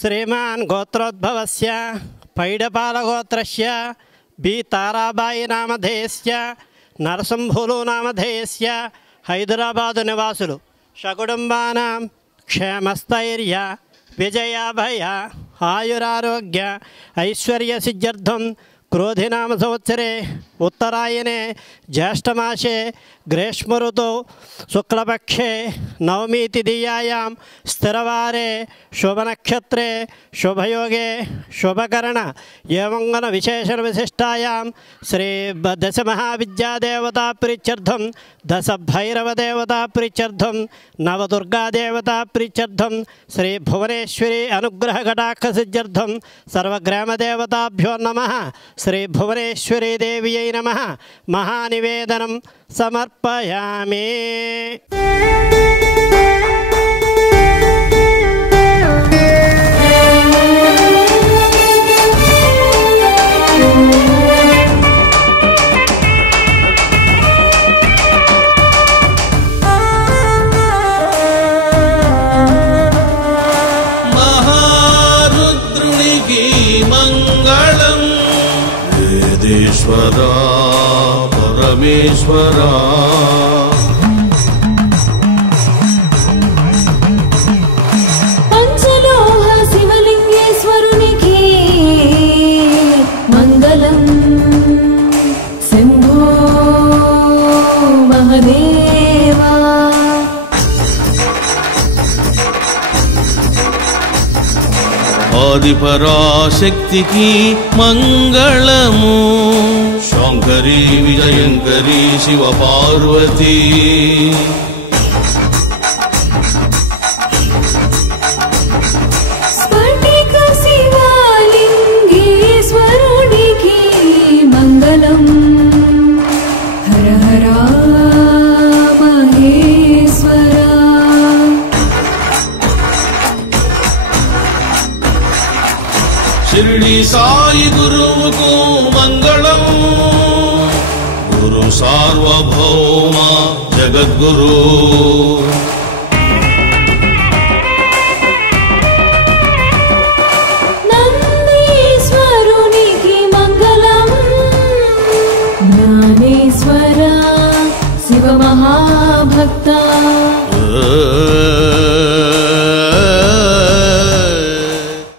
श्रीमान गोत्रोद्भवस्य पैडपालगोत्रस्य बी ताराबाई नामधेयस्य नरसिंहुलु नामधेयस्य हैदराबाद निवासुलु सकुटुंबानां क्षेमस्थैर्य विजयाभय आयुरारोग्य ऐश्वर्यसिद्ध्यर्थं क्रोधिनाम संवत्सरे उत्तरायणे ज्येष्ठमासे ग्रीष्म ऋतौ शुक्लपक्षे नवमी तिथीयां स्थिरवारे शुभनक्षत्रे शुभयोगे शुभकरण एवं विशेषण विशिष्टायां श्री दश महाविद्यादेवता प्रीत्यर्थं दश भैरवदेवता प्रीत्यर्थं नवदुर्गादेवता प्रीत्यर्थं श्री भुवनेश्वरी अनुग्रह कटाक्षसिद्ध्यर्थं सर्वग्रामदेवताभ्यो नमः श्री भुवनेश्वरी देव्यै नमः महानिवेदनं समर्पयामि। महारुद्रुनिकी मंगलम वेदेश्वरा परमेश्वरा पंचलोह शिवलिंगेश्वरुनिकी मंगलम शंभो महदेवा आदिपराशक्ति की मंगलमु शंकरी विजयंकरी शिव पार्वती स्फटिक शिवलिंगेश्वरुनिकी मंगलम हर हरा महेश्वरा शिरडी साई गुरु को मंगलम गुरु सार्वभौम जगद्गुरु नंदीश्वरुनिकी मंगलम ज्ञानेश्वरा शिव महाभक्ता